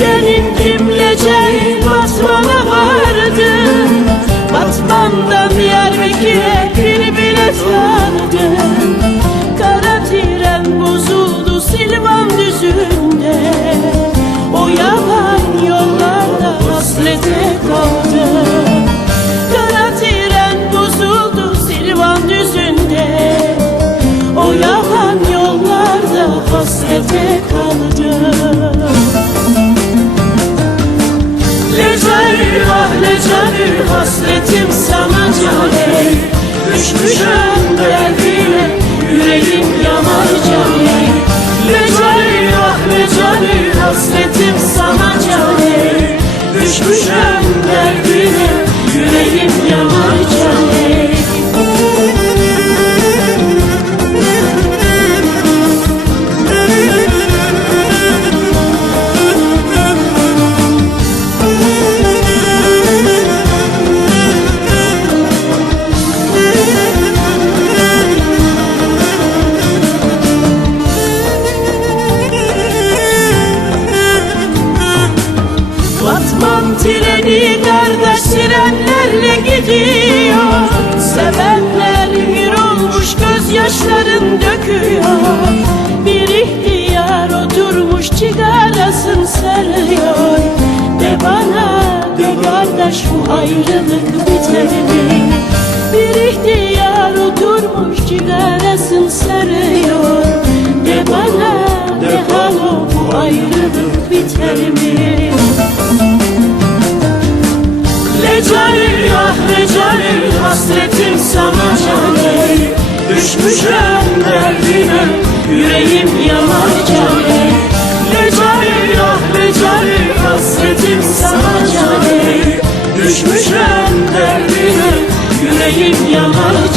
Benim cümlece Batman'a vardım Batman'dan Diyarbakır'a sana cane Düşmüşüm derdine yüreğim yanar cane Lecari ah lecari hasretim sana cane Düşmüşüm derdine yüreğim yanar kardeş bu ayrılık biter mi? Bir ihtiyar oturmuş cigarasını sarıyor De bana de halo bu ayrılık biter mi? Lecari ah lecari hasretim sana cane Düşmüşüm derdine yüreğim yanar cane Lecari ah lecari hasretim sana Düşmüşüm derdine yüreğim yanar